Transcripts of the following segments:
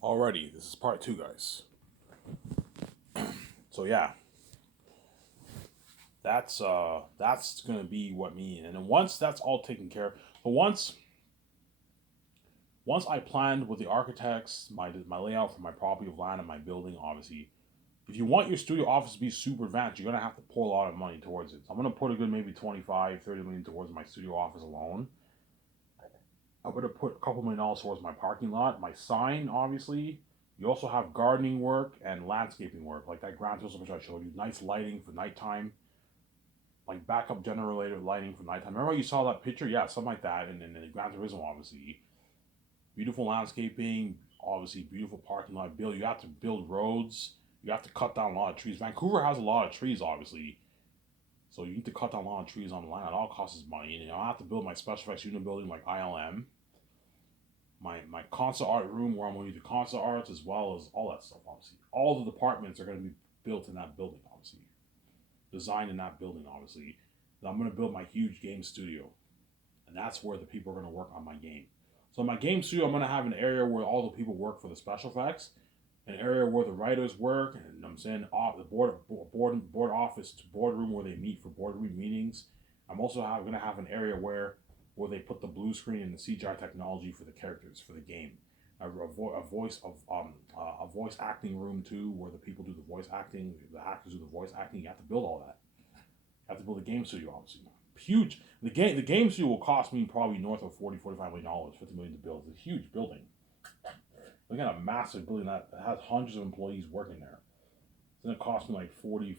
Alrighty, this is part two, guys. So yeah, that's gonna be what me and then once that's all taken care of, but once I planned with the architects my layout for my property of land and my building, obviously, if you want your studio office to be super advanced, you're gonna have to pour a lot of money towards it. So I'm gonna put a good maybe 25, 30 million towards my studio office alone. I'm gonna put a couple $1 million towards my parking lot, my sign, obviously. You also have gardening work and landscaping work, like that ground system which I showed you. Nice lighting for nighttime, like backup generator lighting for nighttime. Remember you saw that picture? Yeah, something like that. And then the Gran Turismo, obviously, beautiful landscaping, obviously beautiful parking lot. Build. You have to build roads. You have to cut down a lot of trees. Vancouver has a lot of trees, obviously. So you need to cut down a lot of trees on the land. It all costs money. And I have to build my special effects unit building like ILM. My concert art room where I'm going to do the concert arts as well as all that stuff, obviously. All the departments are going to be built in that building, obviously. Designed in that building, obviously. And I'm going to build my huge game studio. And that's where the people are going to work on my game. So my game studio, I'm going to have an area where all the people work for the special effects, an area where the writers work, and I'm saying the board office, boardroom where they meet for boardroom meetings. I'm also going to have an area where they put the blue screen and the CGI technology for the characters for the game. A voice acting room too, where the people do the voice acting, the actors do the voice acting. You have to build all that. You have to build a game studio, obviously. Huge. The game studio will cost me probably north of 40, $45 million, 50 million to build. It's a huge building. Look at a massive building that has hundreds of employees working there. It's gonna cost me like $40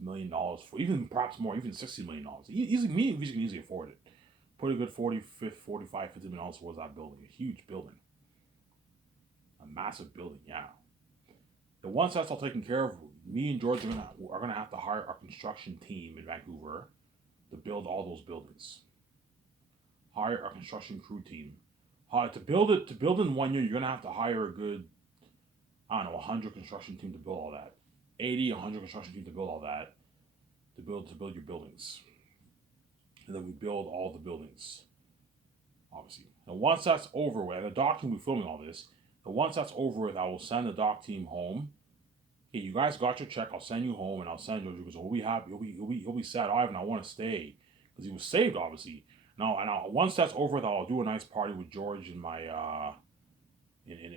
million for even perhaps more, even $60 million. Easily, me and VC can easily afford it. Put a good 40, 45, $50 million towards that building. A huge building. A massive building, yeah. And once that's all taken care of, me and George are gonna have to hire our construction team in Vancouver to build all those buildings. Hire a construction crew team. To build in 1 year, you're gonna have to hire a good, I don't know, 100 construction team to build all that. 80, 100 construction team to build all that. To build your buildings, and then we build all the buildings, obviously. And once that's over with, the doc team will be filming all this. And once that's over with, I will send the doc team home. Hey, you guys got your check. I'll send you home, and I'll send you. Because he'll be happy. He'll be sad. Ivan, I want to stay because he was saved, obviously. Now, and once that's over with, I'll do a nice party with George in my in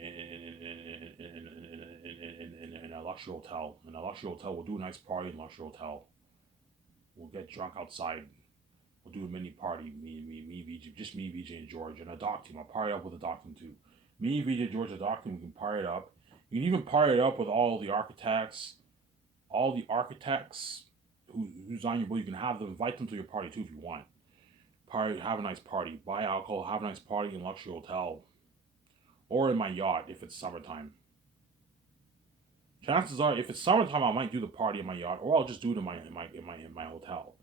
a luxury hotel. In a luxury hotel, we'll do a nice party in a luxury hotel. We'll get drunk outside. We'll do a mini party. Me, VJ, just me, VJ, and George, and a doc team. I'll party up with a doc team too. Me, VJ, George, the doc team. We can party it up. You can even party it up with all the architects who design your building. You can have them invite them to your party too if you want. Party, have a nice party. Buy alcohol, have a nice party in a luxury hotel, or in my yacht if it's summertime. Chances are, if it's summertime, I might do the party in my yacht, or I'll just do it in my hotel,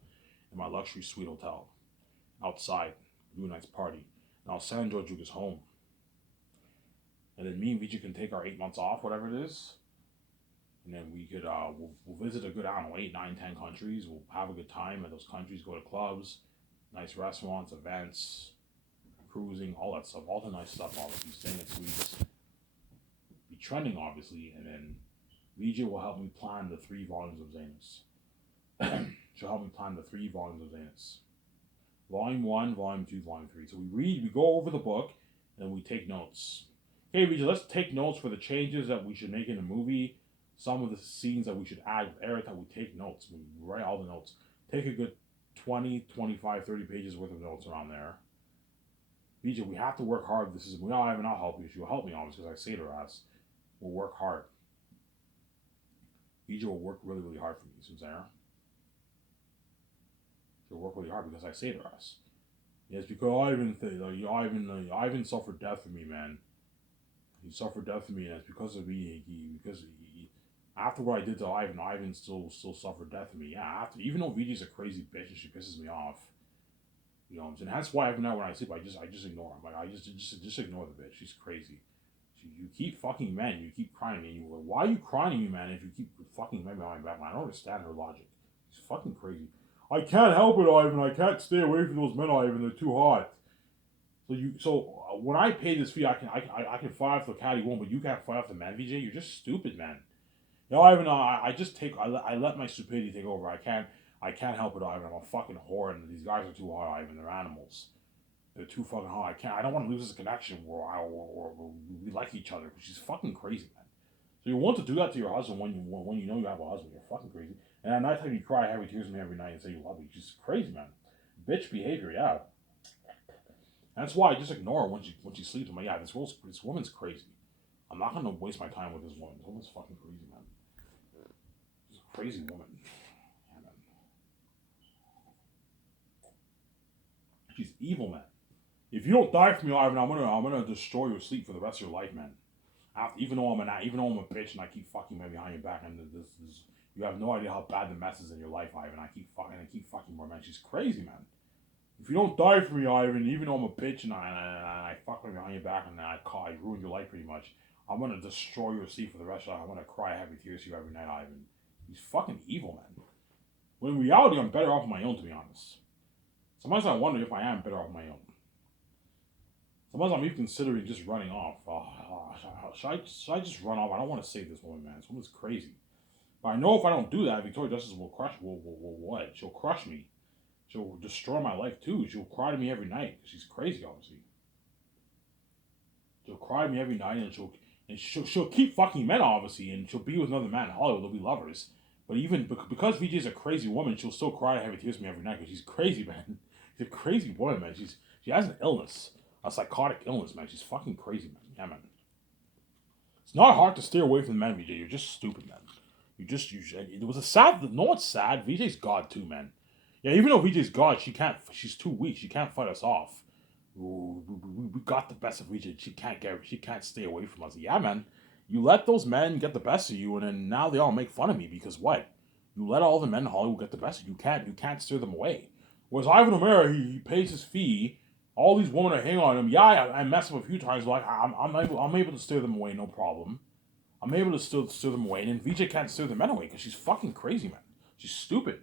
in my luxury suite hotel, outside. Do a nice party, and I'll send George Lucas home, and then me and Vijay can take our 8 months off, whatever it is, and then we'll visit a good, I don't know, 8, 9, 10 countries. We'll have a good time at those countries. Go to clubs, nice restaurants, events, cruising, all that stuff, all the nice stuff. Obviously, staying at suites, be trending, obviously, and then VJ will help me plan the 3 volumes of Zanus. She'll help me plan the 3 volumes of Zanus. Volume 1, Volume 2, Volume 3. So we go over the book, and we take notes. Okay, VJ, let's take notes for the changes that we should make in the movie, some of the scenes that we should add with Eric, that we take notes. We write all the notes. Take a good 20, 25, 30 pages worth of notes around there. VJ, we have to work hard. This is, we all have, and I'll help you. She'll help me, obviously, because I say to her, we'll work hard. VJ will work really, really hard for me, Susanna. She'll work really hard because I say to us. Yes, because Ivan suffered death for me, man. He suffered death for me, and it's because of me. After what I did to Ivan still suffered death for me. Yeah, after, even though VJ's a crazy bitch and she pisses me off, you know what I'm saying. That's why every night when I sleep, I just ignore him. Like, I just ignore the bitch. She's crazy. You keep fucking men. You keep crying, and why are you crying at me, man? If you keep fucking men behind my back, man, I don't understand her logic. She's fucking crazy. I can't help it, Ivan. I can't stay away from those men, Ivan. They're too hot. So when I pay this fee, I can fight off the caddy one, but you can't fight off the man, VJ. You're just stupid, man. No, Ivan, I just I let my stupidity take over. I can't help it, Ivan. I'm a fucking whore, and these guys are too hot, Ivan. They're animals. They're too fucking hot. I don't want to lose this connection where we like each other. She's fucking crazy, man. So you want to do that to your husband when you know you have a husband. You're fucking crazy. And at night time you cry heavy tears with me every night and say you love me. She's crazy, man. Bitch behavior, yeah. That's why I just ignore her when she sleeps. I'm like, yeah, this woman's crazy. I'm not gonna waste my time with this woman. This woman's fucking crazy, man. She's a crazy woman. Yeah, man. She's evil, man. If you don't die for me, Ivan, I'm gonna destroy your sleep for the rest of your life, man. Even though I'm a bitch and I keep fucking me behind your back, and this you have no idea how bad the mess is in your life, Ivan. I keep fucking more, man. She's crazy, man. If you don't die for me, Ivan, even though I'm a bitch and I fuck me behind your back and I ruined your life pretty much, I'm gonna destroy your sleep for the rest of your life. I'm gonna cry heavy tears to you every night, Ivan. He's fucking evil, man. When in reality, I'm better off on my own, to be honest. Sometimes I wonder if I am better off on my own. Sometimes I'm even considering just running off. Should I just run off? I don't want to save this woman, man. This woman's crazy. But I know if I don't do that, Victoria Justice will crush. Will what? She'll crush me. She'll destroy my life too. She'll cry to me every night. She's crazy, obviously. She'll cry to me every night, and she'll keep fucking men, obviously, and she'll be with another man in Hollywood. They'll be lovers. But even because VJ's a crazy woman, she'll still cry and have tears to me every night because she's crazy, man. She's a crazy woman, man. She has an illness, a psychotic illness, man. She's fucking crazy, man. Yeah, man. It's not hard to steer away from the man, VJ. You're just stupid, man. It was a sad. No, it's sad. VJ's God too, man. Yeah, even though VJ's God, she can't. She's too weak. She can't fight us off. We got the best of VJ. She can't stay away from us. Yeah, man. You let those men get the best of you, and then now they all make fun of me because what? You let all the men in Hollywood get the best of you. You can't steer them away. Whereas Ivan O'Mara, he pays his fee. All these women are hanging on him. Yeah, I mess up a few times, but I'm able to steer them away, no problem. I'm able to still steer them away, and then VJ can't steer the men away because she's fucking crazy, man. She's stupid.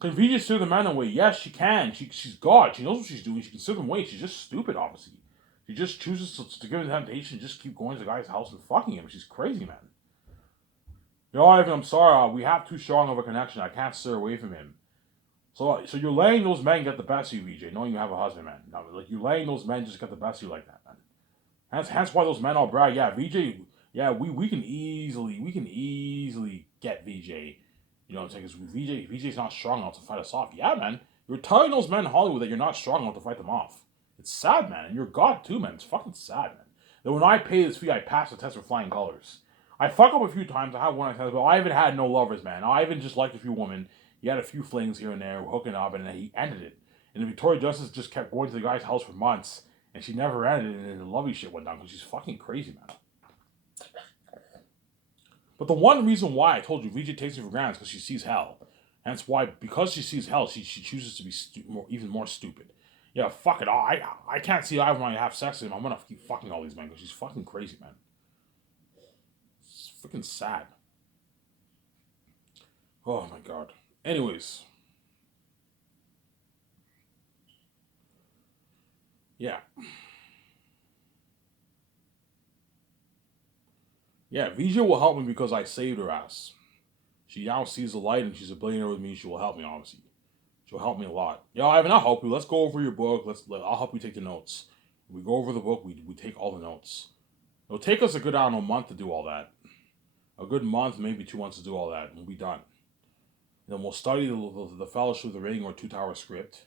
Can VJ steer the men away? Yes, she can. She's God. She knows what she's doing. She can steer them away. She's just stupid, obviously. She just chooses to give him the temptation, just keep going to the guy's house and fucking him. She's crazy, man. Ivan, I'm sorry. We have too strong of a connection. I can't steer away from him. So you're letting those men get the best of you, VJ, knowing you have a husband, man. No, like you're letting those men just get the best of you like that, man. Hence why those men all brag. Yeah, VJ. Yeah, we can easily get VJ. You know what I'm saying? Because VJ's not strong enough to fight us off. Yeah, man. You're telling those men in Hollywood that you're not strong enough to fight them off. It's sad, man. And you're God too, man. It's fucking sad, man. That when I pay this fee, I pass the test with flying colors. I fuck up a few times. I have one I test, but Ivan had no lovers, man. Ivan just liked a few women. He had a few flings here and there, hooking up, and then he ended it. And then Victoria Justice just kept going to the guy's house for months, and she never ended it, and then the lovey shit went down because she's fucking crazy, man. But the one reason why I told you VJ takes it for granted is because she sees hell. Hence why, because she sees hell, she chooses to be even more stupid. Yeah, fuck it. I can't see Ivan when I have sex with him. I'm gonna keep fucking all these men because she's fucking crazy, man. It's freaking sad. Oh my god. Anyways. Yeah. Yeah, VJ will help me because I saved her ass. She now sees the light and she's a billionaire with me. She will help me, obviously. She'll help me a lot. Yeah, Ivan, I'll help you. Let's go over your book. I'll help you take the notes. We go over the book. We take all the notes. It'll take us a good, I don't know, month to do all that. A good month, maybe 2 months to do all that. And we'll be done. And then we'll study the Fellowship of the Ring or Two Tower script.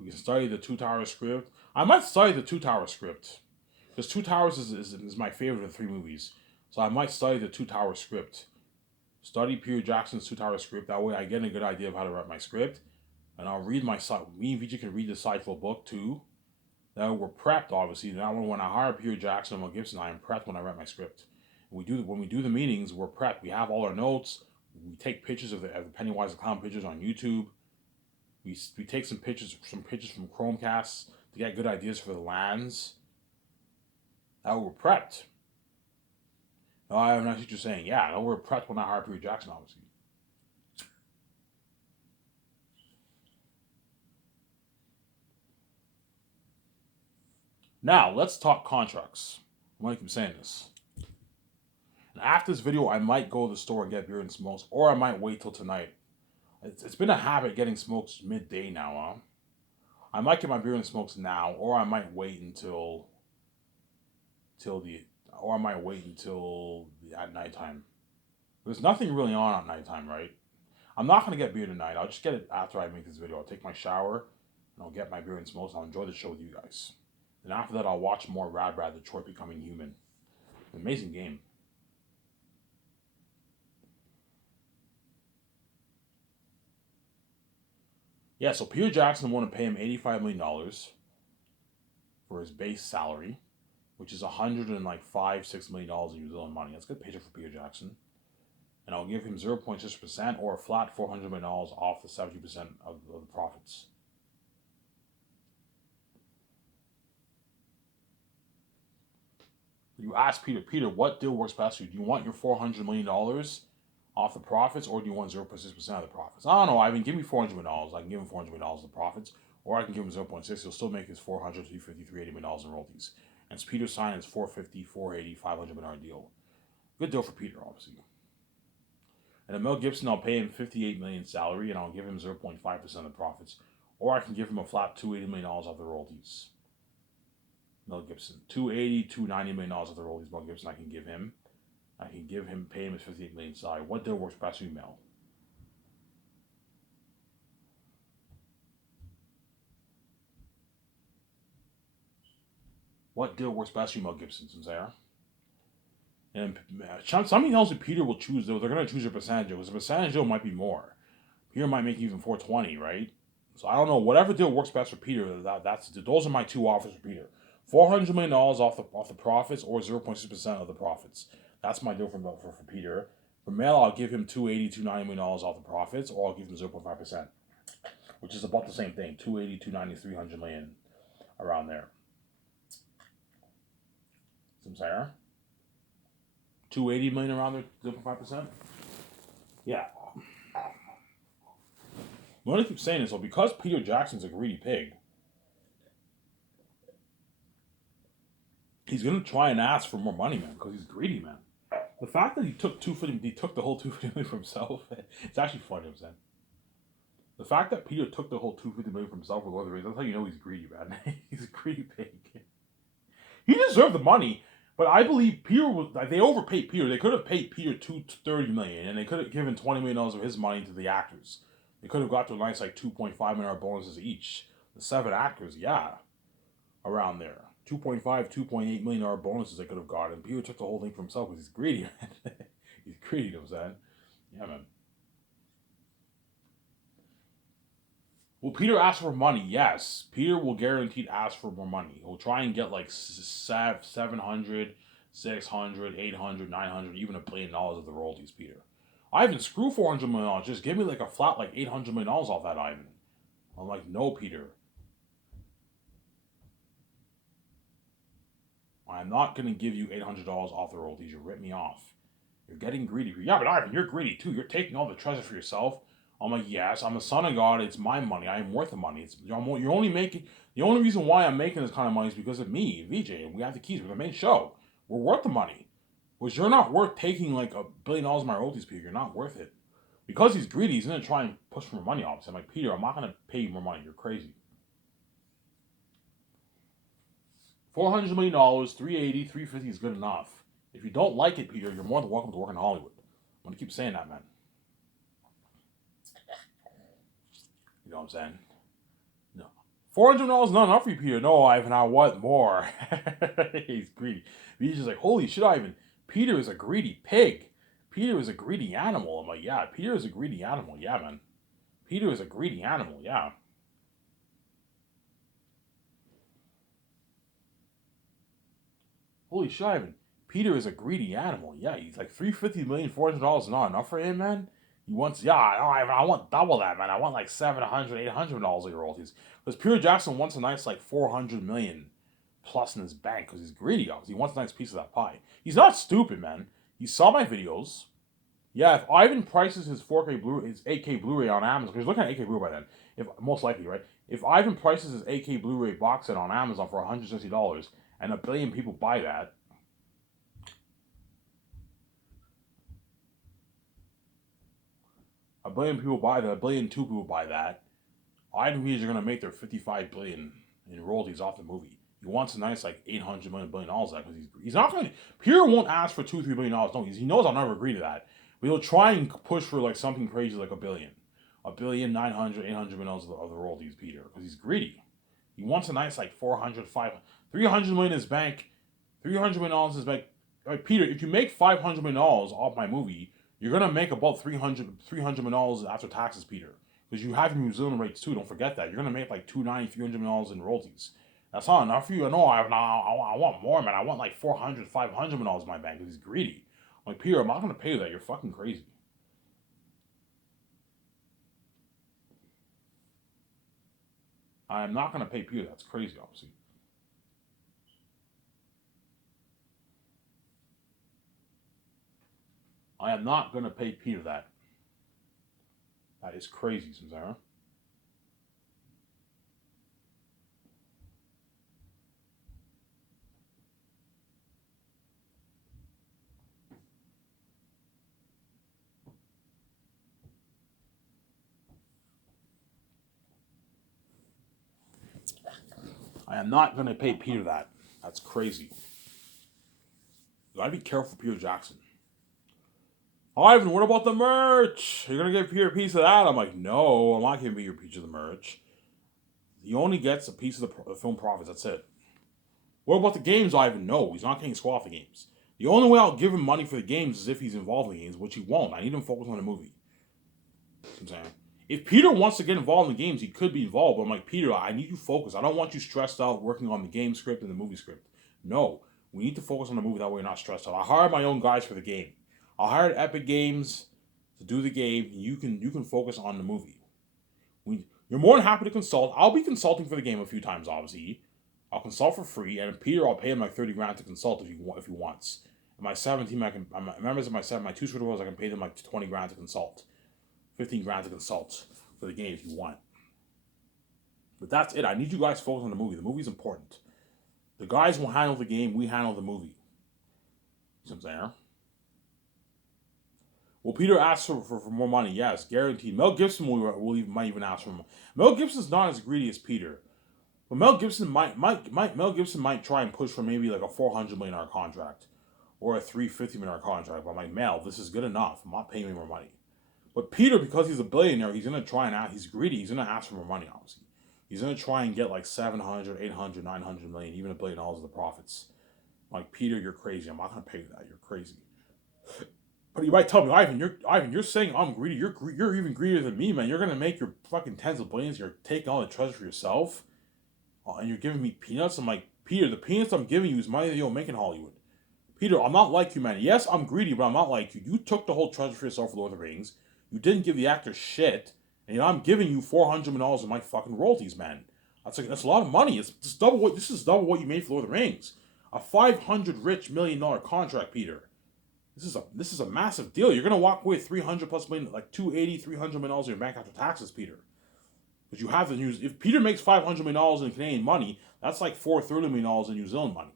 We can study the Two Tower script. I might study the Two Tower script. Because Two Towers is my favorite of the 3 movies. So I might study the Two Tower script. Study Peter Jackson's Two Tower script. That way I get a good idea of how to write my script. And I'll read my side. Me and VJ can read the side for a book too. Now we're prepped, obviously. Now when I hire Peter Jackson and Mel Gibson, I am prepped when I write my script. When we do the meetings, we're prepped. We have all our notes. We take pictures of the Pennywise the Clown pictures on YouTube. We take some pictures from Chromecast to get good ideas for the lands. Now we're prepped. No, I'm not what you're saying. Yeah, no, we're prepped when I hire Peter Jackson, obviously. Now, let's talk contracts. I'm going to keep saying this. And after this video, I might go to the store and get beer and smokes, or I might wait till tonight. It's been a habit getting smokes midday now, huh? I might get my beer and smokes now, or I might wait until at nighttime. There's nothing really on at nighttime, right? I'm not gonna get beer tonight. I'll just get it after I make this video. I'll take my shower and I'll get my beer and smokes. I'll enjoy the show with you guys. And after that, I'll watch more Rad Detroit Becoming Human. Amazing game. Yeah, so Peter Jackson wanted to pay him $85 million for his base salary, which is $105-6 million in New Zealand money. That's a good paycheck for Peter Jackson. And I'll give him 0.6% or a flat $400 million off the 70% of the profits. You ask Peter, what deal works best for you? Do you want your $400 million off the profits, or do you want 0.6% of the profits? I don't know, Ivan, give me $400 million. I can give him $400 million of the profits, or I can give him 0.6. He'll still make his $400, $350, $380 million in royalties. And Peter signed his $450, $480, $500 million deal. Good deal for Peter, obviously. And then Mel Gibson, I'll pay him $58 million salary, and I'll give him 0.5% of the profits, or I can give him a flat $280 million off the royalties. Mel Gibson, $290 million of the royalties. Mel Gibson, I can give him. Pay him his $58 million salary. What deal works best for you, Mel? What deal works best for you, Mel Gibson, Sincere? And something else that Peter will choose, though, they're going to choose a percentage deal, because the percentage deal might be more. Peter might make even $420, right? So I don't know. Whatever deal works best for Peter, those are my two offers for Peter. $400 million off the profits, or 0.6% of the profits. That's my deal for Peter. For Mel, I'll give him $290 million off the profits, or I'll give him 0.5%, which is about the same thing. $290, $300 million, around there. Sincere? $280 million around there, 0.5%? Yeah. I'm going to keep saying this, though, because Peter Jackson's a greedy pig, he's going to try and ask for more money, man, because he's greedy, man. The fact that he took the whole $250 million for himself, it's actually funny, I'm saying. The fact that Peter took the whole $250 million for himself with Lord of the Rings, that's how you know he's greedy, man. He's a greedy pig. He deserved the money, but I believe they overpaid Peter. They could have paid Peter $230 million, and they could have given $20 million of his money to the actors. They could have got to a nice $2.5 million bonuses each. The 7 actors, yeah, around there. $2.8 million bonuses they could have got, and Peter took the whole thing for himself because he's greedy, man. He's greedy, you know what I'm saying? Yeah, man. Will Peter ask for money? Yes. Peter will guaranteed ask for more money. He'll try and get like 700, 600, 800, 900, even $1 billion of the royalties, Peter. Ivan, screw $400 million. Just give me like a flat like $800 million off that, Ivan. I'm like, no, Peter. I'm not going to give you $800 off the royalties. You rip me off. You're getting greedy. Yeah, but Ivan, you're greedy too. You're taking all the treasure for yourself. I'm like, yes, I'm the son of God. It's my money. I am worth the money. You're only making, the only reason why I'm making this kind of money is because of me, VJ, and we have the keys. We're the main show. We're worth the money. Which you're not worth taking like $1 billion of my royalties, Peter. You're not worth it. Because he's greedy, he's going to try and push for more money, obviously. I'm like, Peter, I'm not going to pay you more money. You're crazy. $400 million, $380, $350 is good enough. If you don't like it, Peter, you're more than welcome to work in Hollywood. I'm going to keep saying that, man. You know what I'm saying? No. $400 is not enough for you, Peter. No, Ivan, I want more. He's greedy. He's just like, holy shit, Ivan. Peter is a greedy pig. Peter is a greedy animal. I'm like, yeah, Peter is a greedy animal. Yeah, man. Peter is a greedy animal. Yeah. Holy shit, Ivan. Peter is a greedy animal. Yeah, he's like $350 million, $400 is not enough for him, man. He wants, yeah, I want double that, man. I want like $700, $800 of royalties. Because Peter Jackson wants a nice like $400 million plus in his bank because he's greedy, obviously. He wants a nice piece of that pie. He's not stupid, man. He saw my videos. Yeah, if Ivan prices his 4K Blu-ray, his 8K Blu-ray on Amazon, because he's looking at 8K Blu-ray by then, if most likely, right? If Ivan prices his AK Blu-ray box set on Amazon for $160 and 1 billion people buy that, a billion people buy that, 1,200,000,000 people buy that, Ivan Reiters are gonna make their 55 billion in royalties off the movie. He wants a nice like 800 million $1 billion because he's not going to. Peter won't ask for $2-3 billion. No, he knows I'll never agree to that. But he'll try and push for like something crazy like 1 billion, 1 billion, 900, 800 million of the royalties. Peter, because he's greedy. He wants a nice like 400, 500, 300 million in his bank, $300 million in his bank. Like, Peter, if you make $500 million off my movie, you're gonna make about $300 million after taxes, Peter. Because you have your New Zealand rates too. Don't forget that. You're gonna make like $290, $300 million in royalties. That's not enough for you. I know. I want more, man. I want like $400, $500 million in my bank because he's greedy. I'm like, Peter, I'm not gonna pay you that. You're fucking crazy. I am not gonna pay Peter. That's crazy, obviously. I am not gonna pay Peter that. That is crazy, Samsara. I am not gonna pay Peter that. That's crazy. You gotta be careful, Peter Jackson. Ivan, what about the merch? You're gonna give Peter a piece of that? I'm like, no, I'm not giving Peter a piece of the merch. He only gets a piece of the film profits. That's it. What about the games, Ivan? No, he's not getting squat the games. The only way I'll give him money for the games is if he's involved in the games, which he won't. I need him focused on the movie. You know what I'm saying? If Peter wants to get involved in the games, he could be involved. But I'm like, Peter, I need you focused. I don't want you stressed out working on the game script and the movie script. No, we need to focus on the movie. That way you're not stressed out. I hired my own guys for the game. I hired Epic Games to do the game. You can focus on the movie. You're more than happy to consult. I'll be consulting for the game a few times, obviously. I'll consult for free, and Peter, I'll pay him like 30 grand to consult if he wants. And my 17, members of my two sort I can pay them like 20 grand to consult, 15 grand to consult for the game if you want. But that's it. I need you guys to focus on the movie. The movie's important. The guys will handle the game. We handle the movie. You know what I'm saying? Will Peter ask for more money? Yes, guaranteed. Mel Gibson might even ask for more. Mel Gibson's not as greedy as Peter. But Mel Gibson might try and push for maybe like a $400 million contract or a $350 million contract. But I'm like, Mel, this is good enough. I'm not paying me more money. But Peter, because he's a billionaire, he's gonna try and ask. He's greedy. He's gonna ask for more money. Obviously, he's gonna try and get like 700, 800, 900 million, even $1 billion of the profits. I'm like, Peter, you're crazy. I'm not gonna pay you that. You're crazy. But you might tell me, Ivan, you're saying I'm greedy. You're even greedier than me, man. You're gonna make your fucking tens of billions. You're taking all the treasure for yourself, and you're giving me peanuts. I'm like, Peter, the peanuts I'm giving you is money that you'll make in Hollywood. Peter, I'm not like you, man. Yes, I'm greedy, but I'm not like you. You took the whole treasure for yourself for Lord of the Rings. You didn't give the actors shit, and I'm giving you $400 million in my fucking royalties, man. That's a lot of money. This is double what you made for Lord of the Rings. A $500 million contract, Peter. This is a massive deal. You're gonna walk away $300+ million, like $280, $300 million in your bank after taxes, Peter. Because you have the news. If Peter makes $500 million in Canadian money, that's like $430 million in New Zealand money.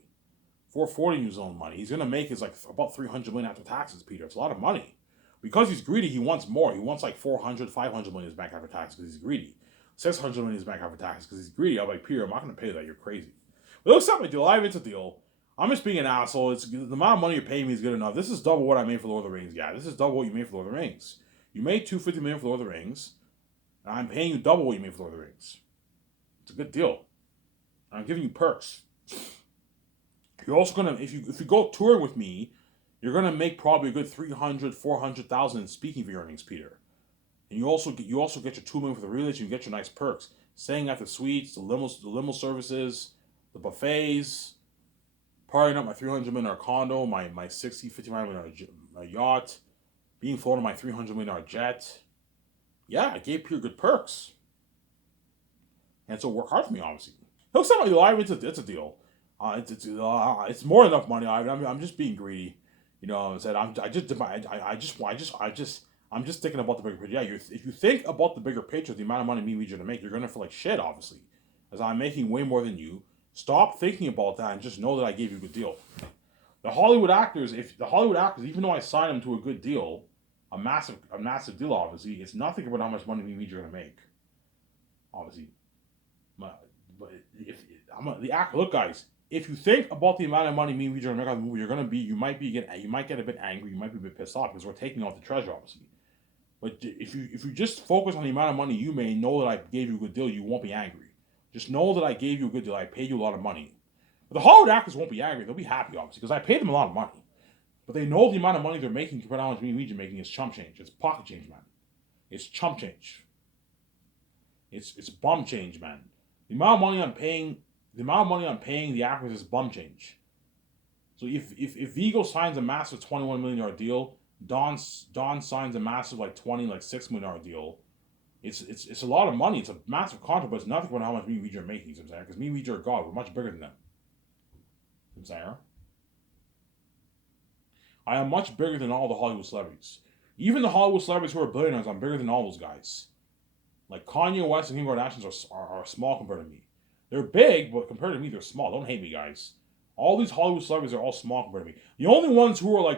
$440 New Zealand money. He's gonna make is like about $300 million after taxes, Peter. It's a lot of money. Because he's greedy, he wants more. He wants like 400, 500 million in his bank after taxes because he's greedy. 600 million in his bank after taxes because he's greedy. I'm like, Peter, I'm not gonna pay that. You're crazy. But it looks like my deal. It's a deal. I'm just being an asshole. It's the amount of money you're paying me is good enough. This is double what I made for Lord of the Rings. Yeah, this is double what you made for Lord of the Rings. You made $250 million for Lord of the Rings, and I'm paying you double what you made for Lord of the Rings. It's a good deal. I'm giving you perks. You're also gonna if you go touring with me, you're gonna make probably a good 300, 400,000 in speaking fee earnings, Peter. And you also get your $2 million for the real estate. You get your nice perks, staying at the suites, the limo services, the buffets. Partying up my $300 million condo, my $50 million yacht, being flown on my $300 million jet. Yeah, I gave Peter good perks. And so work hard for me, obviously. He'll send my live. It's a deal. It's more than enough money. I'm just being greedy. You know what I'm saying? I'm just thinking about the bigger picture. Yeah, if you think about the bigger picture, the amount of money me and Weege are gonna make, you're gonna feel like shit, obviously, as I'm making way more than you. Stop thinking about that and just know that I gave you a good deal. The Hollywood actors, even though I signed them to a good deal, a massive deal, obviously, it's nothing about how much money me and Weege are gonna make. Obviously, but if I'm a, the act, look, guys, if you think about the amount of money me and Weege are gonna make on the movie, you might get a bit angry, you might be a bit pissed off because we're taking off the treasure, obviously. But if you just focus on the amount of money you made, know that I gave you a good deal, you won't be angry. Just know that I gave you a good deal. I paid you a lot of money. But the Hollywood actors won't be angry. They'll be happy, obviously, because I paid them a lot of money. But they know the amount of money they're making compared to how much me and Weege are making is chump change. It's pocket change, man. It's chump change. It's bum change, man. The amount of money I'm paying the actors is bum change. So if Vigo signs a massive $21 million deal, Don signs a massive $6 million deal. It's a lot of money. It's a massive contract, but it's nothing about how much me and Weege are making. You know what I'm saying? Because me and Weege are God. We're much bigger than them. You know what I'm saying? I am much bigger than all the Hollywood celebrities. Even the Hollywood celebrities who are billionaires, I'm bigger than all those guys. Like Kanye West and Kim Kardashian are small compared to me. They're big, but compared to me, they're small. Don't hate me, guys. All these Hollywood celebrities are all small compared to me. The only ones who are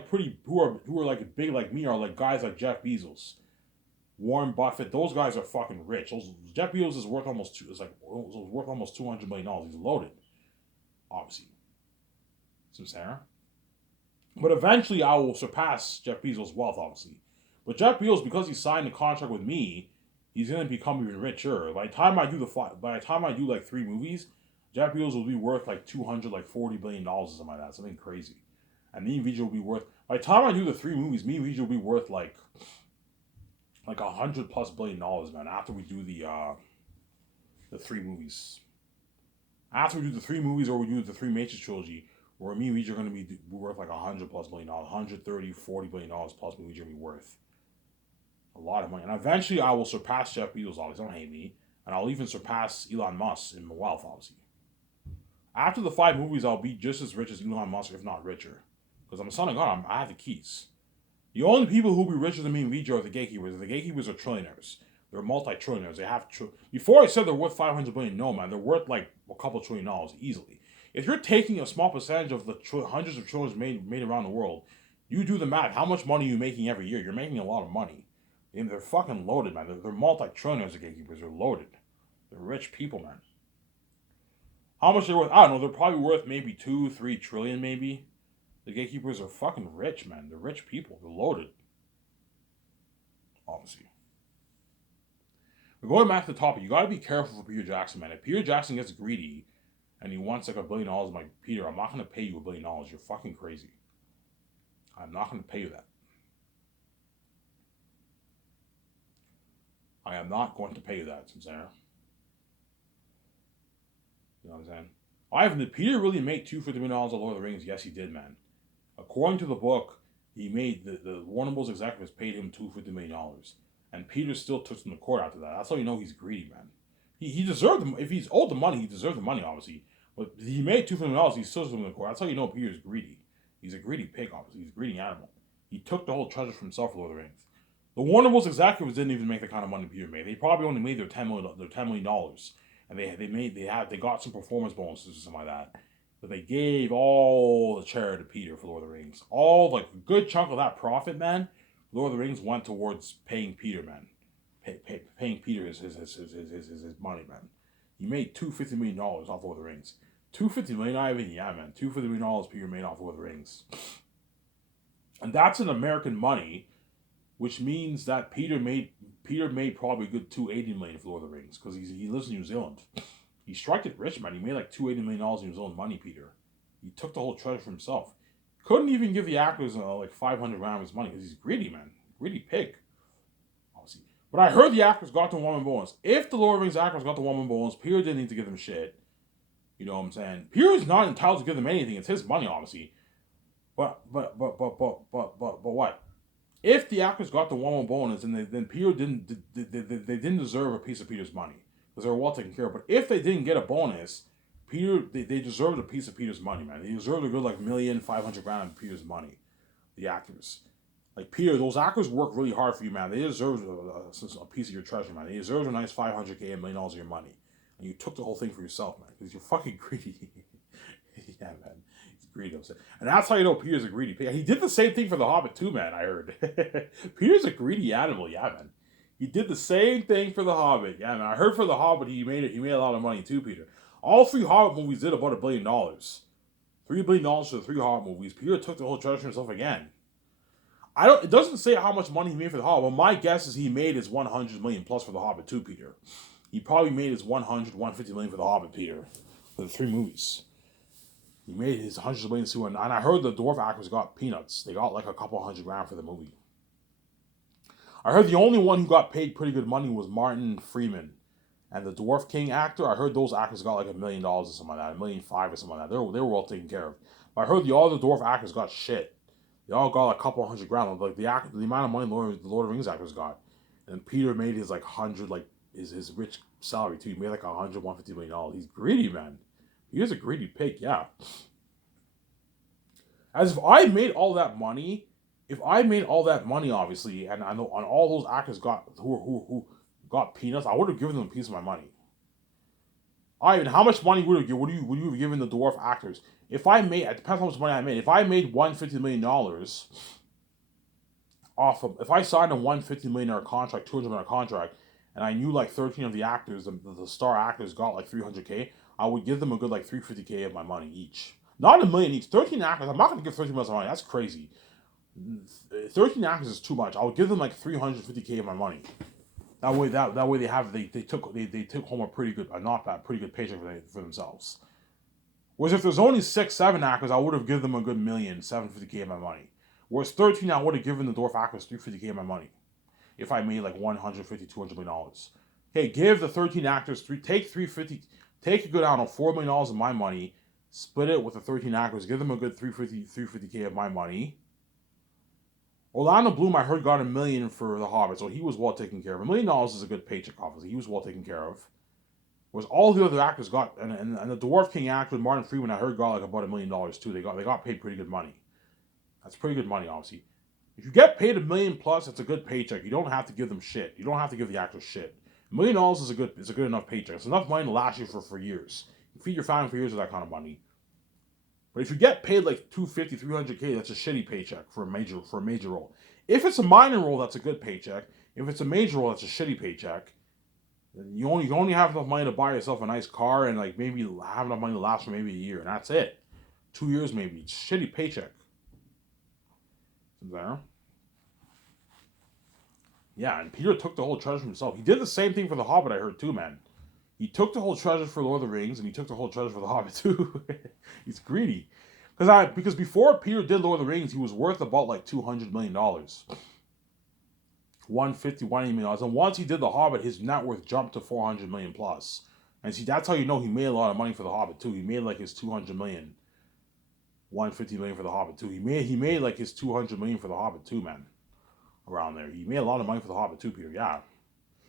big like me are like guys like Jeff Bezos, Warren Buffett. Those guys are fucking rich. Jeff Bezos is worth almost $200 million. He's loaded, obviously. So Sarah. But eventually, I will surpass Jeff Bezos' wealth, obviously. But Jeff Bezos, because he signed a contract with me, he's gonna become even richer. By the time I do like 3 movies, Jeff Bezos will be worth like $240 billion or something like that, something crazy. And me and Weege will be worth. By the time I do the 3 movies, me and Weege will be worth like $100+ billion, man. After we do the 3 movies, after we do the 3 movies, or we do the 3 Matrix trilogy, where me and Weege are gonna be worth like $100+ billion, $130-$40 billion plus. Me and Weege are gonna be worth a lot of money, and eventually I will surpass Jeff Bezos. Obviously, don't hate me, and I'll even surpass Elon Musk in wealth, obviously. After the 5 movies, I'll be just as rich as Elon Musk, if not richer. Because I'm a son of God, I have the keys. The only people who will be richer than me and Weege are the gatekeepers. The gatekeepers are trillionaires. They're multi-trillionaires. They have before I said they're worth $500 billion. No, man, they're worth like a couple $1 trillion easily. If you're taking a small percentage of the hundreds of trillions made around the world, you do the math. How much money are you making every year? You're making a lot of money. And they're fucking loaded, man. They're multi-trillionaires, the gatekeepers. They're loaded. They're rich people, man. How much they're worth? I don't know. They're probably worth maybe 2-3 trillion, maybe. The gatekeepers are fucking rich, man. They're rich people. They're loaded. Obviously. But going back to the topic, you gotta be careful for Peter Jackson, man. If Peter Jackson gets greedy and he wants like $1 billion, like, Peter, I'm not gonna pay you $1 billion. You're fucking crazy. I'm not gonna pay you that. I am not going to pay you that, Sarah. You know what I'm saying? Did Peter really make $250 million on Lord of the Rings? Yes, he did, man. According to the book, he made the Warner Bros. Executives paid him $250 million, and Peter still took him to court after that. That's how you know he's greedy, man. He deserved them. If he's owed the money, he deserved the money, obviously. But he made $250 million. He still took him to court. That's how you know Peter's greedy. He's a greedy pig, obviously. He's a greedy animal. He took the whole treasure for himself for Lord of the Rings. The Warner Bros. Executives didn't even make the kind of money Peter made. They probably only made their $10 million. And they got some performance bonuses or something like that. But they gave all the charity to Peter for Lord of the Rings. All, like, a good chunk of that profit, man, Lord of the Rings went towards paying Peter, man. Paying Peter his money, man. He made $250 million off Lord of the Rings. $250 million, not even, yeah, man. $250 million Peter made off Lord of the Rings. And that's in American money, which means that Peter made probably a good $280 million for Lord of the Rings, because he lives in New Zealand. He struck it rich, man. He made like $280 million in his own money, Peter. He took the whole treasure for himself. Couldn't even give the actors like $500 grand of his money, because he's greedy, man. Greedy pig. Obviously. But I heard the actors got the woman bonus. If the Lord of the Rings actors got the woman bonus, Peter didn't need to give them shit. You know what I'm saying? Peter is not entitled to give them anything. It's his money, obviously. But what? If the actors got the one bonus, then Peter they didn't deserve a piece of Peter's money, because they were well taken care of. But if they didn't get a bonus, they deserved a piece of Peter's money, man. They deserved a good like $1,500,000 of Peter's money, the actors. Like Peter, those actors work really hard for you, man. They deserve a piece of your treasure, man. They deserve a nice $500K, $1 million of your money, and you took the whole thing for yourself, man, because you're fucking greedy. Yeah, man, he's greedy. And that's how you know Peter's a greedy pig. He did the same thing for The Hobbit too, man. I heard. Peter's a greedy animal, yeah, man. He did the same thing for The Hobbit, yeah, man. I heard for The Hobbit he made it. He made a lot of money too, Peter. All three Hobbit movies did about $1 billion. $3 billion for the three Hobbit movies. Peter took the whole treasure for himself again. I don't. It doesn't say how much money he made for The Hobbit, but my guess is he made his 100 million plus for The Hobbit too, Peter. He probably made his 150 million for The Hobbit, Peter, for the three movies. He made his hundreds of millions too, and I heard the dwarf actors got peanuts. They got like a couple $100,000 for the movie. I heard the only one who got paid pretty good money was Martin Freeman, and the Dwarf King actor. I heard those actors got like $1 million or something like that, $1.5 million or something like that. They were well taken care of. But I heard the other dwarf actors got shit. They all got like a couple $100,000, like the amount of money the Lord of the Rings actors got. And Peter made his like 100, like his rich salary too. He made like $150 million. He's greedy, man. He is a greedy pig, yeah. As if I made all that money, obviously, and I know on all those actors got who got peanuts, I would have given them a piece of my money. Ivan, how much money would you have given the dwarf actors? If I made, it depends how much money I made. If I made $150 million off of, if I signed a $150 million contract, $200 million contract, and I knew like 13 of the actors, the star actors got like $300K, I would give them a good like $350K of my money each. Not $1 million each. 13 actors, I'm not going to give 13 million of money. That's crazy. 13 actors is too much. I would give them like $350K of my money. That way they took home a pretty good paycheck for themselves. Whereas if there's only 6-7 actors, I would have given them a good $1 million, $750K of my money. Whereas 13, I would have given the dwarf actors $350K of my money. If I made like $150, $200 million. Hey, give the 13 actors take a good, I don't know, $4 million of my money, split it with the 13 actors, give them a good $350K of my money. Orlando Bloom, I heard, got $1 million for The Hobbit, so he was well taken care of. $1 million is a good paycheck, obviously. He was well taken care of. Whereas all the other actors got, and the Dwarf King actor, Martin Freeman, I heard, got like about $1 million too. They got paid pretty good money. That's pretty good money, obviously. If you get paid $1 million plus, it's a good paycheck. You don't have to give them shit. You don't have to give the actors shit. $1 million is a good enough paycheck. It's enough money to last you for years. You feed your family for years with that kind of money. But if you get paid like $250, $300K, that's a shitty paycheck for a major role. If it's a minor role, that's a good paycheck. If it's a major role, that's a shitty paycheck. You only have enough money to buy yourself a nice car and like maybe have enough money to last for maybe a year, and that's it. 2 years maybe. It's a shitty paycheck. There. Yeah, and Peter took the whole treasure himself. He did the same thing for The Hobbit, I heard too, man. He took the whole treasure for Lord of the Rings, and he took the whole treasure for The Hobbit too. He's greedy. Because before Peter did Lord of the Rings, he was worth about like $200 million. $150, $180 million. And once he did The Hobbit, his net worth jumped to $400 million plus. And see, that's how you know he made a lot of money for The Hobbit too. He made like his $200 million. $150 million for The Hobbit too. He made like his $200 million for The Hobbit too, man. Around there. He made a lot of money for The Hobbit too, Peter, yeah.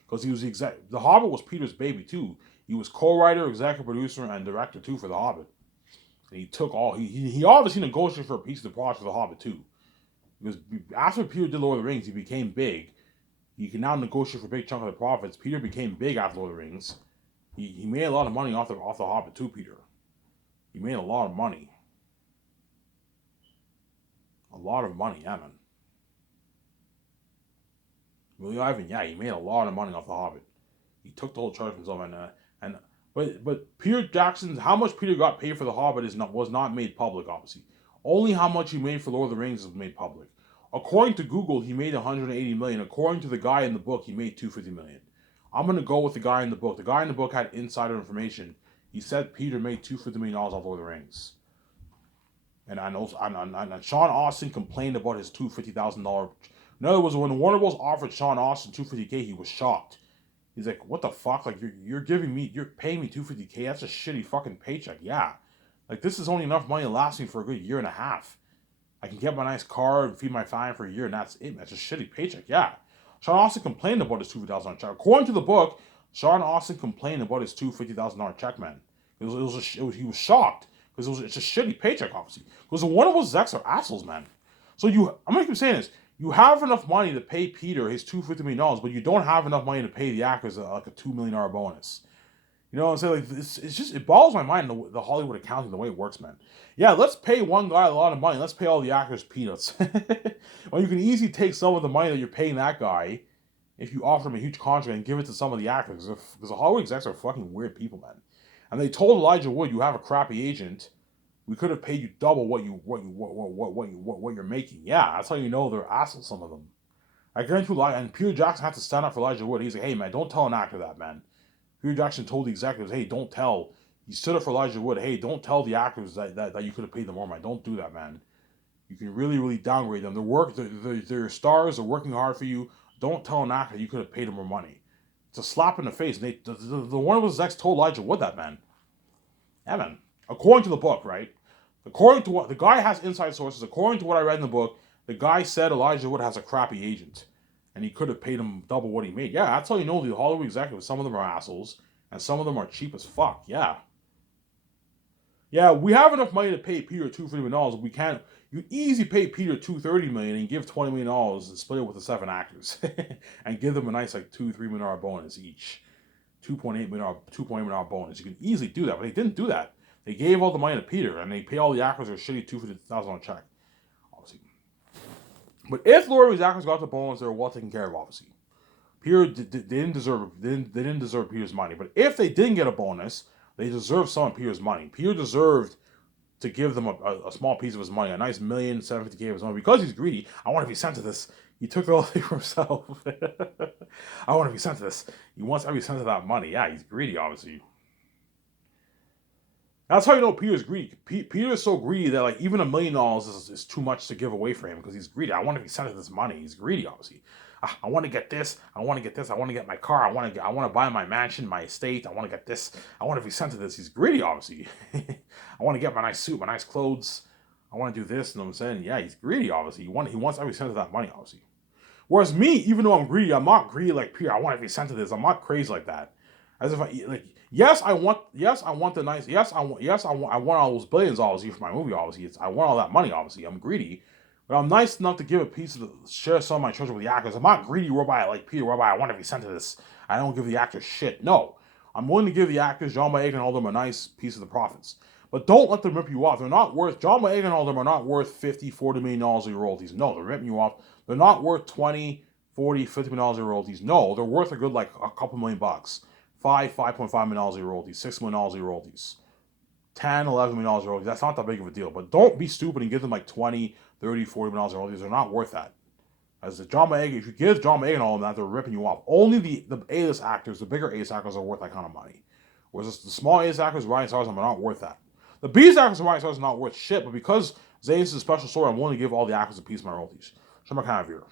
Because he was The Hobbit was Peter's baby too. He was co-writer, executive producer, and director too for The Hobbit. And he took all he obviously negotiated for a piece of the project for The Hobbit too. Because after Peter did Lord of the Rings, he became big. He can now negotiate for a big chunk of the profits. Peter became big after Lord of the Rings. He made a lot of money off the Hobbit too, Peter. He made a lot of money. A lot of money, yeah, man. Willie Ivan, yeah, he made a lot of money off The Hobbit. He took the whole charge himself, but Peter Jackson's, how much Peter got paid for The Hobbit was not made public, obviously. Only how much he made for Lord of the Rings was made public. According to Google, he made $180 million. According to the guy in the book, he made $250 million. I'm gonna go with the guy in the book. The guy in the book had insider information. He said Peter made $250 million off Lord of the Rings. And I know, and Sean Austin complained about his $250,000. In other words, when Warner Bros. Offered Sean Austin $250K, he was shocked. He's like, "What the fuck? Like, you're paying me $250K? That's a shitty fucking paycheck." Yeah, like this is only enough money to last me for a good year and a half. I can get my nice car and feed my family for a year, and that's it. That's a shitty paycheck. Yeah, Sean Austin complained about his $250,000 check. According to the book, Sean Austin complained about his $250,000 check, man. He was shocked because it's a shitty paycheck, obviously. Because one of those execs are assholes, man. So I'm gonna keep saying this. You have enough money to pay Peter his $250 million, but you don't have enough money to pay the actors like a $2 million bonus. You know what I'm saying? Like it's just it boggles my mind the Hollywood accounting, the way it works, man. Yeah, let's pay one guy a lot of money. Let's pay all the actors peanuts. Well, you can easily take some of the money that you're paying that guy if you offer him a huge contract and give it to some of the actors. Because the Hollywood execs are fucking weird people, man. And they told Elijah Wood, "You have a crappy agent. We could have paid you double what you're making." Yeah, that's how you know they're assholes. Some of them. I guarantee you, and Peter Jackson had to stand up for Elijah Wood. He's like, "Hey, man, don't tell an actor that, man." Peter Jackson told the executives, "Hey, don't tell." He stood up for Elijah Wood. "Hey, don't tell the actors that you could have paid them more, man. Don't do that, man. You can really downgrade them. They're stars. They're working hard for you. Don't tell an actor you could have paid them more money." It's a slap in the face. And the one of his execs told Elijah Wood that, man. Yeah, man. According to the book, right? According to what the guy has inside sources. According to what I read in the book, the guy said Elijah Wood has a crappy agent, and he could have paid him double what he made. Yeah, that's how you know the Hollywood executives. Some of them are assholes, and some of them are cheap as fuck. Yeah. Yeah, we have enough money to pay Peter $250 million. We can't. You easily pay Peter $230 million and give $20 million and split it with the 7 actors, and give them a nice like $2-3 million bonus each, $2.8 million bonus. You can easily do that, but they didn't do that. They gave all the money to Peter, and they pay all the actors their shitty $250,000 check, obviously. But if Lord of the actors got the bonus, they were well taken care of, obviously. Peter they didn't deserve Peter's money, but if they didn't get a bonus, they deserved some of Peter's money. Peter deserved to give them a small piece of his money, a nice $1,750,000 of his money, because he's greedy. I want to be sent to this. He took the whole thing for himself. I want to be sent to this. He wants every cent of that money. Yeah, he's greedy, obviously. That's how you know Peter's greedy. Peter is so greedy that like even $1 million is too much to give away for him because he's greedy. I want to be sent to this money. He's greedy, obviously. I want to get this. I want to get this. I want to get my car. I want to buy my mansion, my estate. I want to get this. I want to be sent to this. He's greedy, obviously. I want to get my nice suit, my nice clothes. I want to do this. You know what I'm saying? Yeah, he's greedy, obviously. He wants every cent of that money, obviously. Whereas me, even though I'm greedy, I'm not greedy like Peter. I want to be sent to this. I'm not crazy like that. As if I like. I want the nice. I want all those billions, obviously, for my movie, obviously. I want all that money, obviously. I'm greedy. But I'm nice enough to give a piece of share some of my treasure with the actors. I'm not greedy whereby like Peter, whereby I want to be sent to this. I don't give the actors shit. No. I'm willing to give the actors, John Boyega and all them, a nice piece of the profits. But don't let them rip you off. They're not worth, John Boyega and all them are not worth $50-40 million of your royalties. No, they're ripping you off. They're not worth $20, $40, $50 million of your royalties. No, they're worth a good like a couple $1,000,000. $5.5 million of your royalties, $6 million of your royalties, $10, $11 million of your royalties. That's not that big of a deal. But don't be stupid and give them like $20, $30, $40 million of royalties. They're not worth that. As the John Boyega, if you give John Boyega and all of that, they're ripping you off. Only the A-list actors, the bigger A-list actors, are worth that kind of money. Whereas the small A-list actors, Ryan Stars, are not worth that. The B-list actors and Ryan Stars are not worth shit, but because Zayn is a special story, I'm willing to give all the actors a piece of my royalties. So I'm kind of here.